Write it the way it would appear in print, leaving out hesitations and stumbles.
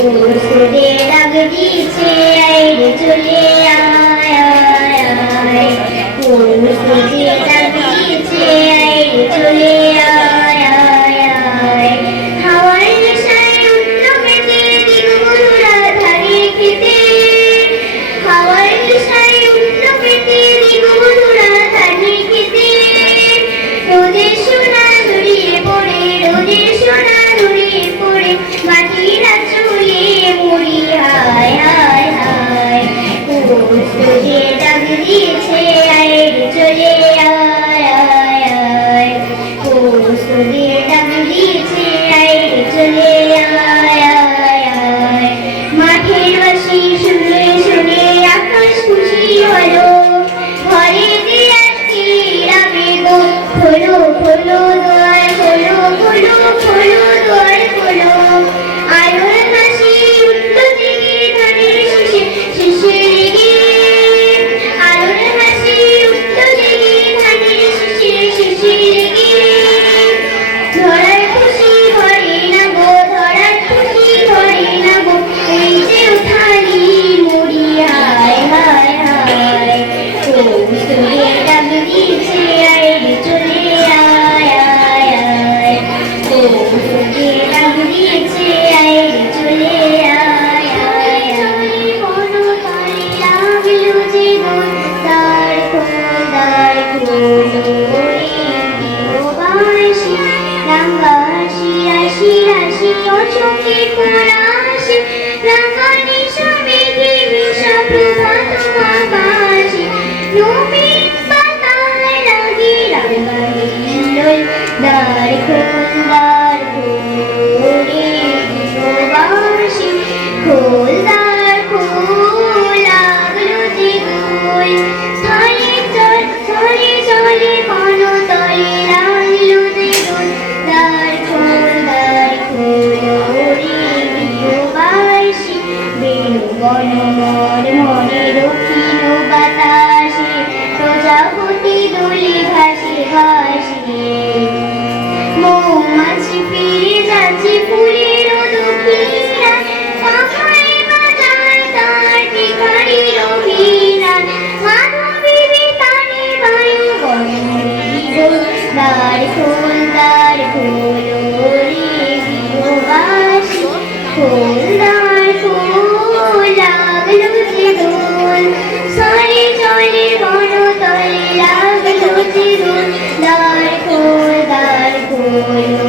সুরে ডাক দিচ্ছে আইরে চলে আয় আয় আয় কোন সুরে ডাক দিচ্ছে আইরে চলে আয় আয় আয় হাওয়ার নেশায় উঠল মেতে দিগুরুরা ধারে খেতে হাওয়ার নেশায় উঠল মেতে দিগুরুরা ধারে খেতে রোদের সোনা জড়িয়ে পড়ে রোদের সোনা জড়িয়ে পড়ে মাটির আঁচলে মরি হায় হায় হায় কোন সুরে ডাক দিয়েছে আইরে চলে আয় আয় আয় কোন সুরে ডাক দিয়েছে আইরে চলে আয় আয় আয় মাঠের বাঁশি শুনে শুনে আকাশ খুশি হলো ঘরেতে আজকে রাবে গো খোলো খোলো দোয়ার খোলো খোলো খোলো দোয়ার খোলো আলোর হাসি উঠল জেগে ধানের শীষে শীষে রেগে আলোর হাসি উঠল জেগে ধানের শীষে শীষে রেগে ধরার খুশি ধরে না গো ধরার খুশি ধরে না গো এই যে উঠানি মরি হায় হায় হায় কোন সুরে ডাক দিয়েছে আইরে চলে আয় আয় আয় কোন সুরে ডাক দিয়েছে আইরে চলে আয় আয় আয় মন করে লাগলো যে দ্বার খোলো বাসি রাঙ্গাসি রাশি রাশি অচোখে পড়াশি রাঙ্গানি সবেগে বিষা প্রভাত আকাশে নবীন পাতায় লাগে রাঙ্গানি হিন্দোল দ্বার খোলো রে বাসি খোল দ্বার খোল লাগলো যে গোল থলে চলে মনো তলে লাগলো যে গোল দ্বার খোলো রে বাসি বেণু বনমর মনে দক্ষিণ বাতাসে প্রজাপতি দোলে ভাসে ভাসে মৌমাছি ফিরে যাচ্ছে ফুলের দক্ষিণায় পাখায় বাজায় তার টিকারির অভিনয় মাধবী বেতানে বায়ু গন্ধ দ্বার খোলো রে গৃহবাসী খোল দ্বার খোল লাগলো যে দোল সরে চলে বনতলে লাগলো যে দোল দ্বার খোল